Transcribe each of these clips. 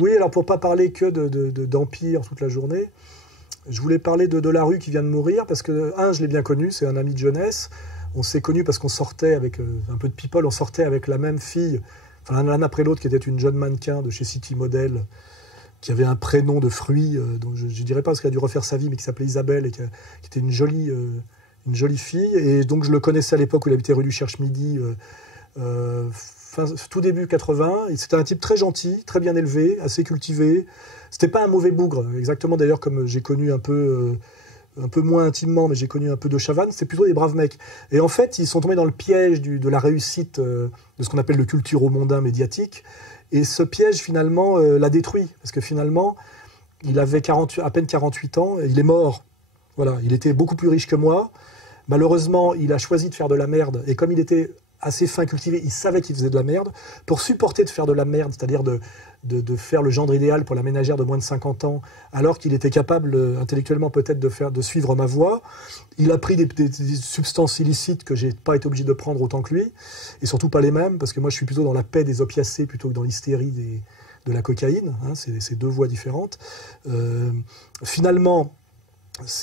Oui, alors pour ne pas parler que d'Empire toute la journée, je voulais parler de Delarue qui vient de mourir, parce que, je l'ai bien connu, c'est un ami de jeunesse. On s'est connus parce qu'on sortait avec un peu de people, on sortait avec la même fille, enfin l'un après l'autre, qui était une jeune mannequin de chez City Model, qui avait un prénom de fruit, dont je ne dirais pas parce qu'elle a dû refaire sa vie, mais qui s'appelait Isabelle, et qui était une jolie fille. Et donc je le connaissais à l'époque où il habitait rue du Cherche-Midi, tout début 80. C'était un type très gentil, très bien élevé, assez cultivé. C'était pas un mauvais bougre, exactement d'ailleurs comme j'ai connu un peu moins intimement, mais j'ai connu un peu de Chavannes, c'est plutôt des braves mecs. Et en fait, ils sont tombés dans le piège de la réussite de ce qu'on appelle le culturo-mondain médiatique. Et ce piège, finalement, l'a détruit. Parce que finalement, il avait à peine 48 ans, et il est mort. Voilà, il était beaucoup plus riche que moi. Malheureusement, il a choisi de faire de la merde. Et comme il était assez fin, cultivé, il savait qu'il faisait de la merde. Pour supporter de faire de la merde, c'est-à-dire de faire le gendre idéal pour la ménagère de moins de 50 ans, alors qu'il était capable intellectuellement peut-être de suivre ma voie, il a pris des substances illicites que j'ai pas été obligé de prendre autant que lui, et surtout pas les mêmes, parce que moi je suis plutôt dans la paix des opiacés plutôt que dans l'hystérie de la cocaïne, hein, c'est deux voies différentes. Finalement,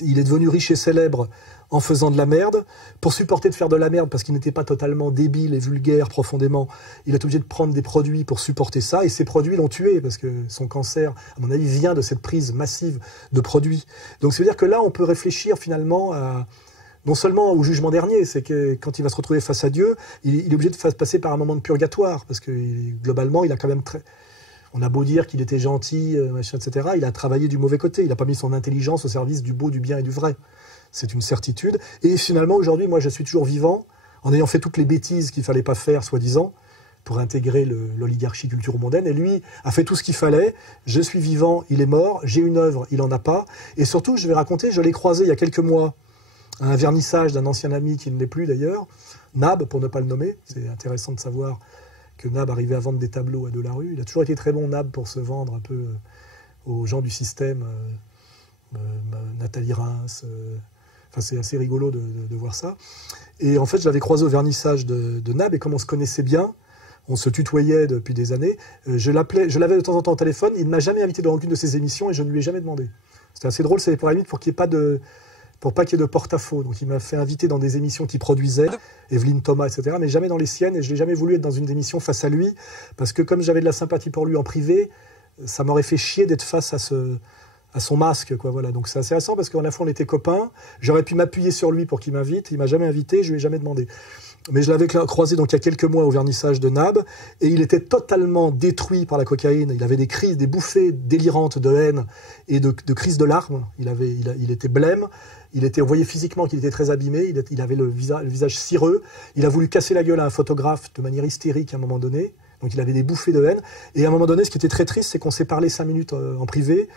il est devenu riche et célèbre en faisant de la merde. Pour supporter de faire de la merde, parce qu'il n'était pas totalement débile et vulgaire profondément, il est obligé de prendre des produits pour supporter ça, et ces produits l'ont tué, parce que son cancer, à mon avis, vient de cette prise massive de produits. Donc ça veut dire que là, on peut réfléchir finalement non seulement au jugement dernier, c'est que quand il va se retrouver face à Dieu, il est obligé de passer par un moment de purgatoire, parce que globalement, il a quand même on a beau dire qu'il était gentil, machin, etc., il a travaillé du mauvais côté, il n'a pas mis son intelligence au service du beau, du bien et du vrai. C'est une certitude. Et finalement, aujourd'hui, moi, je suis toujours vivant, en ayant fait toutes les bêtises qu'il ne fallait pas faire, soi-disant, pour intégrer l'oligarchie culturo-mondaine. Et lui a fait tout ce qu'il fallait. Je suis vivant, il est mort. J'ai une œuvre, il n'en a pas. Et surtout, je vais raconter, je l'ai croisé il y a quelques mois à un vernissage d'un ancien ami qui ne l'est plus d'ailleurs, Nab, pour ne pas le nommer. C'est intéressant de savoir que Nab arrivait à vendre des tableaux à Delarue. Il a toujours été très bon, Nab, pour se vendre un peu aux gens du système. Nathalie Reims... Enfin, c'est assez rigolo de voir ça. Et en fait, je l'avais croisé au vernissage de Nab, et comme on se connaissait bien, on se tutoyait depuis des années, je l'avais de temps en temps au téléphone, il ne m'a jamais invité dans aucune de ses émissions, et je ne lui ai jamais demandé. C'était assez drôle, c'est pour la limite pour qu'il n'y ait pas pour pas qu'il y ait de porte-à-faux. Donc il m'a fait inviter dans des émissions qu'il produisait, Evelyne Thomas, etc., mais jamais dans les siennes, et je n'ai jamais voulu être dans une émission face à lui, parce que comme j'avais de la sympathie pour lui en privé, ça m'aurait fait chier d'être face à son masque, quoi, voilà. Donc c'est assez récent, parce qu'à la fois on était copains, j'aurais pu m'appuyer sur lui pour qu'il m'invite, il m'a jamais invité, je lui ai jamais demandé. Mais je l'avais croisé donc il y a quelques mois au vernissage de Nab, et il était totalement détruit par la cocaïne. Il avait des crises, des bouffées délirantes de haine et de crises de larmes. Il était blême, on voyait physiquement qu'il était très abîmé, il avait le visage cireux, il a voulu casser la gueule à un photographe de manière hystérique à un moment donné, donc il avait des bouffées de haine. Et à un moment donné, ce qui était très triste, c'est qu'on s'est parlé 5 minutes en privé,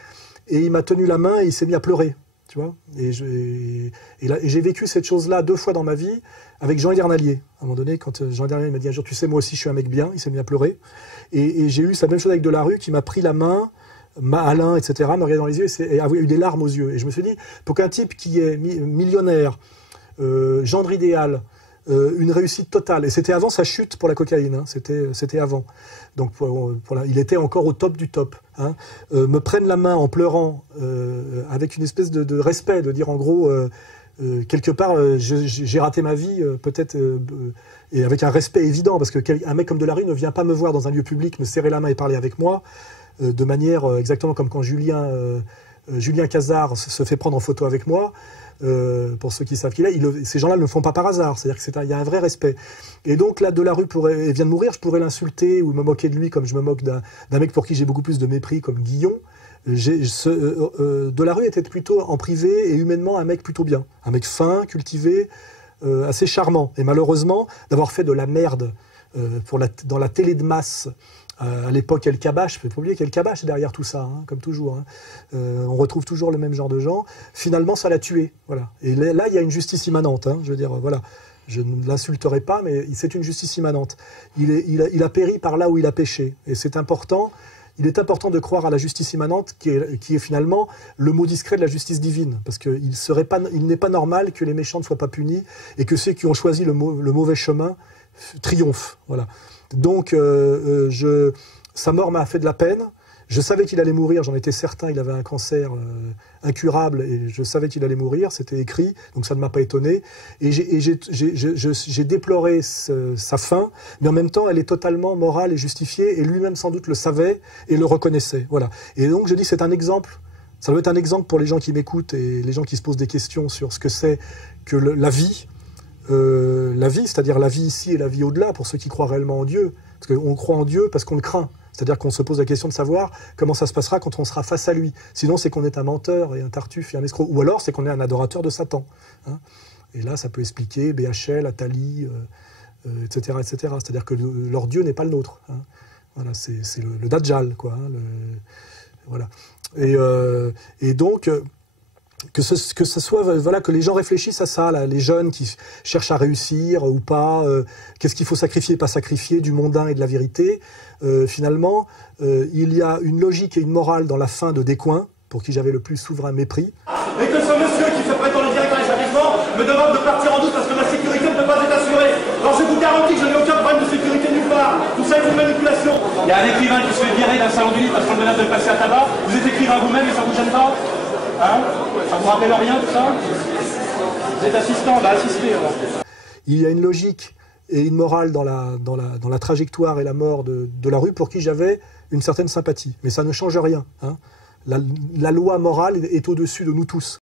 et il m'a tenu la main et il s'est mis à pleurer, tu vois. Et j'ai vécu cette chose-là 2 fois dans ma vie avec Jean Edernalier. À un moment donné, quand Jean Edernalier m'a dit un jour, tu sais, moi aussi je suis un mec bien, il s'est mis à pleurer. Et j'ai eu la même chose avec Delarue, qui m'a pris la main, Alain, etc., m'a regardé dans les yeux et a eu des larmes aux yeux. Et je me suis dit, pour qu'un type qui est millionnaire, gendre idéal, une réussite totale, et c'était avant sa chute pour la cocaïne, hein, c'était avant. Donc il était encore au top du top. Hein, me prenne la main en pleurant, avec une espèce de respect, de dire en gros, quelque part, j'ai raté ma vie, peut-être, et avec un respect évident, parce qu'un mec comme Delarue ne vient pas me voir dans un lieu public, me serrer la main et parler avec moi, de manière exactement comme quand Julien Cazard se fait prendre en photo avec moi. Pour ceux qui savent qui il est, ces gens-là ne le font pas par hasard, c'est-à-dire qu'il y a un vrai respect. Et donc là, Delarue vient de mourir, je pourrais l'insulter ou me moquer de lui comme je me moque d'un mec pour qui j'ai beaucoup plus de mépris, comme Guillon. Delarue était plutôt en privé et humainement un mec plutôt bien, un mec fin, cultivé, assez charmant. Et malheureusement, d'avoir fait de la merde dans la télé de masse, à l'époque, El Kabbach, il ne faut pas oublier qu'El Kabbach est derrière tout ça, hein, comme toujours. Hein. On retrouve toujours le même genre de gens. Finalement, ça l'a tué. Voilà. Et là, il y a une justice immanente. Hein, je veux dire, voilà. Je ne l'insulterai pas, mais c'est une justice immanente. Il a péri par là où il a péché. Et c'est important. Il est important de croire à la justice immanente, qui est finalement le mot discret de la justice divine. Parce qu'il n'est pas normal que les méchants ne soient pas punis et que ceux qui ont choisi le mauvais chemin triomphent. Voilà. Donc, sa mort m'a fait de la peine. Je savais qu'il allait mourir, j'en étais certain, il avait un cancer incurable et je savais qu'il allait mourir, c'était écrit, donc ça ne m'a pas étonné. Et j'ai déploré sa fin, mais en même temps, elle est totalement morale et justifiée, et lui-même sans doute le savait et le reconnaissait. Voilà. Et donc je dis, c'est un exemple, ça doit être un exemple pour les gens qui m'écoutent et les gens qui se posent des questions sur ce que c'est que la vie, c'est-à-dire la vie ici et la vie au-delà, pour ceux qui croient réellement en Dieu. Parce qu'on croit en Dieu parce qu'on le craint. C'est-à-dire qu'on se pose la question de savoir comment ça se passera quand on sera face à lui. Sinon, c'est qu'on est un menteur et un tartuffe et un escroc. Ou alors, c'est qu'on est un adorateur de Satan. Hein. Et là, ça peut expliquer BHL, Attali, etc., etc. C'est-à-dire que leur Dieu n'est pas le nôtre. Hein. Voilà, c'est le Dajjal, quoi. Hein, voilà. Et donc... Que ce soit, voilà, que les gens réfléchissent à ça, là, les jeunes qui cherchent à réussir ou pas, qu'est-ce qu'il faut sacrifier, pas sacrifier, du mondain et de la vérité. Finalement, il y a une logique et une morale dans la fin de Descoings, pour qui j'avais le plus souverain mépris. Et que ce monsieur qui se prétend le directeur d'établissement me demande de partir en doute parce que ma sécurité ne peut pas être assurée. Alors je vous garantis que je n'ai aucun problème de sécurité nulle part. Tout ça est une manipulation. Il y a un écrivain qui se fait virer d'un salon du livre parce qu'on menace de le passer à tabac. Vous êtes écrivain vous-même et ça vous gêne pas? Hein? Ça vous rappelle rien tout ça? Vous êtes assistant, bah assistez. Il y a une logique et une morale dans la trajectoire et la mort de la rue pour qui j'avais une certaine sympathie. Mais ça ne change rien. Hein. La loi morale est au-dessus de nous tous.